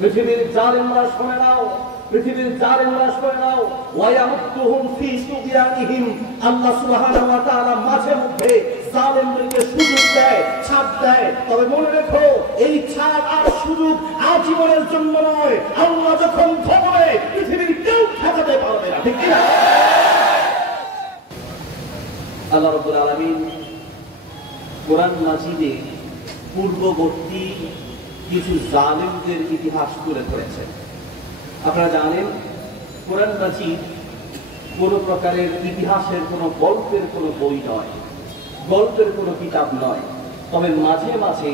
পৃথিবীর জালেমরা শুনে নাও, পৃথিবীর জালেমরা শুনে নাও, ওয়ায়ামুদ্দুহুম ফি তুগয়ানিহিম। আল্লাহ সুবহানাহু ওয়া তাআলা মাঝে মধ্যে জালেমদেরকে সুযোগ দেয়, ছাড় দেয়। তবে মনে রেখো, এই ছাড় আর সুযোগ আজীবনের জন্য নয়। আল্লাহ যখন ধরবে পৃথিবীর কেউ ঠেকাতে পারবে না, ঠিক কি না? আল্লাহ রাব্বুল আলামিন কোরআন মাজিদে পূর্ববর্তী কিছু জালেমদের ইতিহাস তুলে ধরেছেন। আপনারা জানেন, কোরআন মাজিদ কোন প্রকারের ইতিহাসের কোন গল্পের কোন বই নয়, গল্পের কোন কিতাব নয়। তবে মাঝে মাঝে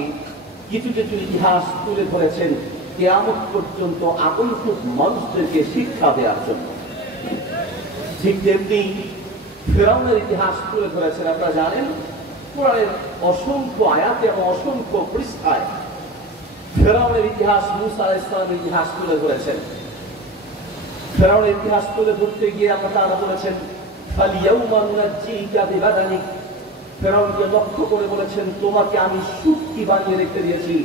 কিছু কিছু ইতিহাস তুলে ধরেছেন কিয়ামত পর্যন্ত আগন্তুক মানুষদেরকে শিক্ষা দেওয়ার জন্য। ঠিক তেমনি ফিরআউনের ইতিহাস তুলে ধরেছেন। আপনারা জানেন, কোরআনের অসংখ্য আয়াতে এবং অসংখ্য পৃষ্ঠায় ফিরআউনের ইতিহাস, মূসা আলাইহিস সালামের ইতিহাস তুলে ধরেছেন। ফিরআউনের ইতিহাস তুলে ধরতে গিয়ে আল্লাহ তাআলা বলেছেন, ফালিয়াউমা নুনাজ্জিকা বিবাদানিক। ফিরআউনকে লক্ষ্য করে বলেছেন, তোমাকে আমি শক্তি বানিয়ে রেখে দিয়েছি,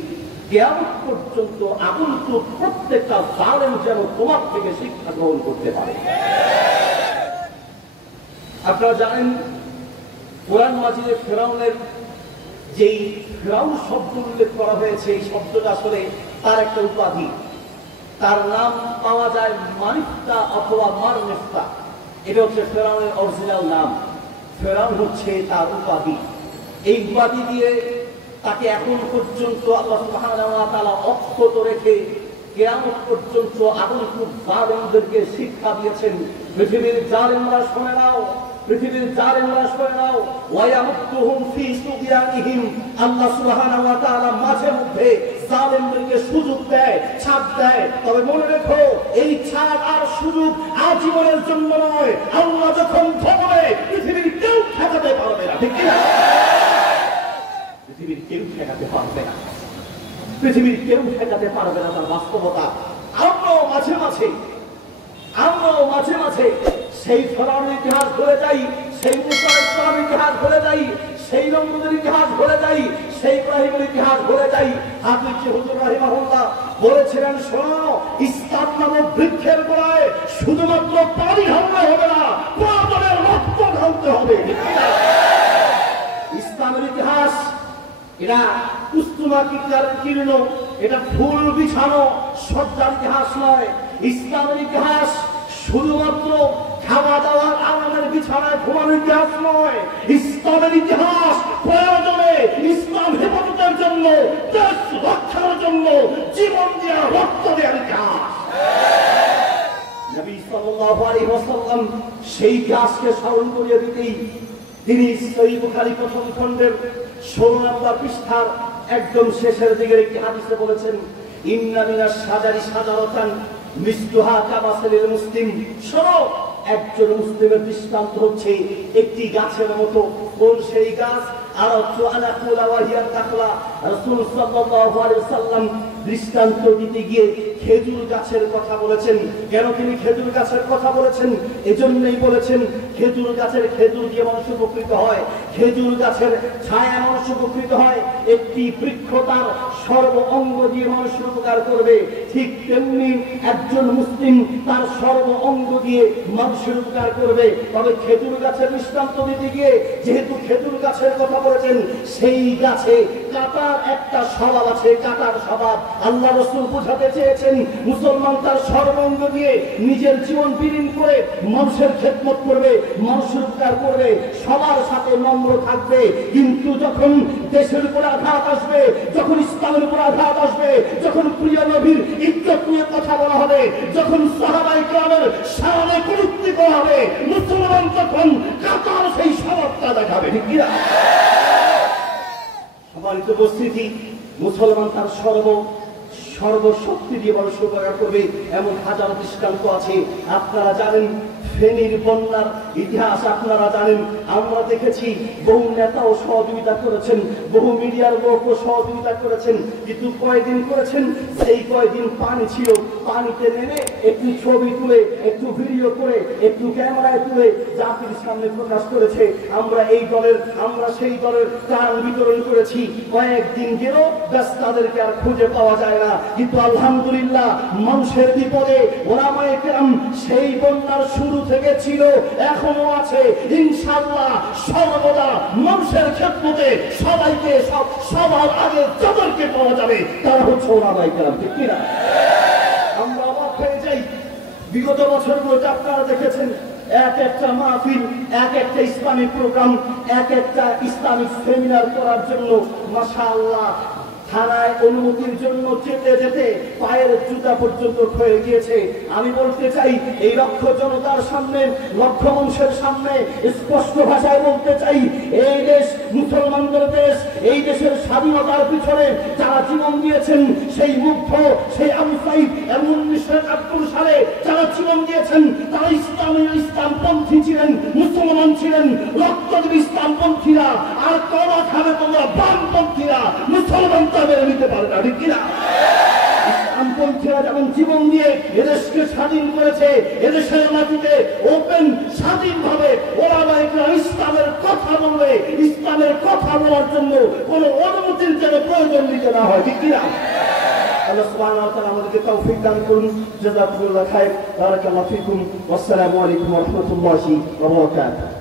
কিয়ামত পর্যন্ত আগন্তুক প্রত্যেকটা জালেম যেন তোমার থেকে শিক্ষা গ্রহণ করতে পারে। আপনারা জানেন, কোরআন মাজিদে ফিরআউনের যেই ফিরআউন শব্দ উল্লেখ করা হয়েছে, এই শব্দটা আসলে তার একটা উপাধি। তার নাম পাওয়া যায় মানিফতা অথবা মারনেফতা। এটা হচ্ছে ফিরআউনের অরিজিনাল নাম। ফিরআউন হচ্ছে তার উপাধি। এই উপাধি দিয়ে তাকে এখন পর্যন্ত আল্লাহ সুবহানাহু ওয়া তাআলা অক্ষত রেখে কিয়ামত পর্যন্ত আগন্তুক জালেমদেরকে শিক্ষা দিয়েছেন। পৃথিবীর জালেমরা শুনে নাও, পৃথিবীর জালেমরা শুনে নাও, ওয়ায়ামুদ্দুহুম ফি তুগয়ানিহিম। আল্লাহ সুবহানাহু ওয়া তাআলা মাঝে মধ্যে জালেমদেরকে সুযোগ দেয়, ছাড় দেয়। তবে মনে রেখো, এই ছাড় আর সুযোগ আজীবনের জন্য নয়। আল্লাহ যখন ধরবে পৃথিবীর কেউ ঠেকাতে পারবে না, ঠিক কি না? পৃথিবীর কেউ ঠেকাতে পারবে না, পৃথিবীর কেউ ঠেকাতে পারবে না, তার বাস্তবতা। আমরাও মাঝে মাঝে সেই ফিরআউনের ইতিহাস ভুলে যাই, সেই মূসা আলাইহিস সালামের ইতিহাস ভুলে যাই, সেই নমরুদের ইতিহাস ভুলে যাই, সেই ইব্রাহিমের ইতিহাস ভুলে যাই। হাফিজ হুজুর রাহিমাহুল্লাহ বলেছিলেন, শোনো, ইসলাম নামক বৃক্ষের গোড়ায় শুধুমাত্র পানি ঢাললে হবে না, প্রয়োজনে রক্ত ঢালতে হবে। ইসলামের ইতিহাস এটা কুস্তুমা কীর্ণ, এটা ফুল বিছানো সজ্জার ইতিহাস নয়। ইসলামের ইতিহাস শুধুমাত্র খাওয়া দাওয়ার আরামের বিছানায় ঘুমানোর ইতিহাস নয়। ইসলামের ইতিহাস প্রয়োজনে ইসলাম হেফাজতের জন্য, দেশ রক্ষার জন্য জীবন দেওয়া, রক্ত দেওয়ার ইতিহাস। নবী সাল্লাল্লাহু আলাইহি ওয়াসাল্লাম সেই ইতিহাসকে স্মরণ করিয়ে দিতেই তিনি সহিহ বুখারী প্রথম খণ্ডের 16 নম্বর পৃষ্ঠার একদম শেষের দিকের একটি হাদিসে বলেছেন, ইন্না মিনাশ শাজারি শাজারাতান মিসলুহা কামাসালিল মুসলিম। শোনো, একজন মুসলিমের দৃষ্টান্ত হচ্ছে একটি গাছের মতো। কোন সেই গাছ? আরাতু আনা কুলা ওয়াহিয়া তাকলা। রাসূল সাল্লাল্লাহু আলাইহি ওয়াসাল্লাম দৃষ্টান্ত দিতে গিয়ে খেজুর গাছের কথা বলেছেন। কেন তিনি খেজুর গাছের কথা বলেছেন? এজন্যই বলেছেন, খেজুর গাছের খেজুর দিয়ে মানুষ উপকৃত হয়, খেজুর গাছের ছায়া মানুষ উপকৃত হয়। একটি বৃক্ষ তার সর্ব অঙ্গ দিয়ে মানুষের উপকার করবে, ঠিক তেমনি একজন মুসলিম তার সর্ব অঙ্গ দিয়ে মানুষের উপকার করবে। তবে খেজুর গাছের দৃষ্টান্ত দিতে গিয়ে যেহেতু খেজুর গাছের কথা বলেছেন, সেই গাছে কাটার একটা স্বভাব আছে, কাটার স্বভাব। আল্লাহ রাসূল বোঝাতে চেয়েছেন, মুসলমান তার সর্বাঙ্গ দিয়ে নিজের জীবন বিলীন করে মানুষের খেদমত করবে, মানুষের উপকার করবে, সবার সাথে নম্র থাকবে। কিন্তু যখন দেশের উপর আঘাত আসবে, যখন ইসলামের উপর আঘাত আসবে, যখন প্রিয় নবীর ইজ্জত নিয়ে কথা বলা হবে, যখন সাহাবায়ে কেরামের শানে কটূক্তি করা হবে, মুসলমান তখন কাটার সেই স্বভাবটা দেখাবে, ঠিক কি না? সম্মানিত উপস্থিতি, মুসলমান তার সর্বশক্তি দিয়ে মানুষের উপকার করবে, এমন হাজার দৃষ্টান্ত আছে। আপনারা জানেন ফেনীর বন্যার ইতিহাস, আপনারা জানেন, আমরা দেখেছি বহু নেতাও সহযোগিতা করেছেন, বহু মিডিয়ার লোকও সহযোগিতা করেছেন। কিন্তু কয়দিন করেছেন? সেই কয়দিন পানি ছিল, পানিতে নেমে একটু ছবি তুলে, একটু ভিডিও করে, একটু ক্যামেরায় তুলে জাতির সামনে প্রকাশ করেছে। আমরা এই দলের, আমরা সেই দলের ত্রাণ বিতরণ করেছি। কয়েকদিন গেল ব্যাস তাদেরকে আর খুঁজে পাওয়া যায় না। কিন্তু আলহামদুলিল্লাহ মানুষের বিপদে ওলামায়ে কেরাম সেই বন্যার শুরু থেকে ছিল, এখনো আছে। ইনশাআল্লাহ সর্বদা মানুষের খেদমতে সবাইকে সবার আগে যাদেরকে পাওয়া যাবে তারা হচ্ছে ওলামায়ে কেরাম, ঠিক কিনা? আমরা অবাক হয়ে যাই, বিগত বছরগুলোতে আপনারা দেখেছেন এক একটা মাহফিল, এক একটা ইসলামিক প্রোগ্রাম, এক একটা ইসলামিক সেমিনার করার জন্য মাশাআল্লাহ থানায় অনুমতির জন্য যেতে যেতে পায়ের জুতা পর্যন্ত ক্ষয়ে গিয়েছে। আমি বলতে চাই এই লক্ষ জনতার সামনে, লক্ষ মানুষের সামনে স্পষ্ট ভাষায় বলতে চাই, এই দেশ মুসলমানদের দেশ। এই দেশের স্বাধীনতার পিছনে যারা জীবন দিয়েছেন, সেই মুগ্ধ, সেই আবু সাইদ এবং 1971 সালে যারা জীবন দিয়েছেন তারা ইসলামপন্থী ছিলেন, মুসলমান ছিলেন। রক্তদেবী ইসলামপন্থীরা আর কলা খাবে তোমরা বামপন্থীরা, মুসলমান মেনে নিতে পারে না, ঠিক কিনা? ইসলামপন্থীরা যেমন জীবন দিয়ে এদেশকে স্বাধীন করেছে, এদেশের মাটিতে ওপেন স্বাধীনভাবে ওলামায়ে কেরাম ইসলামের কথা বলবে, ইসলামের কথা বলার জন্য কোন অনুমতির যেন প্রয়োজন দিতে না হয়, ঠিক কিনা? আল্লাহ সুবহানাহু ওয়া তাআলা আমাদেরকে তৌফিক দান করুন। জাযাকুমুল্লাহু খায়র, বারাকাল্লাহু ফিকুম, ওয়াসসালামু আলাইকুম ওয়া রাহমাতুল্লাহি ওয়া বারাকাতুহু।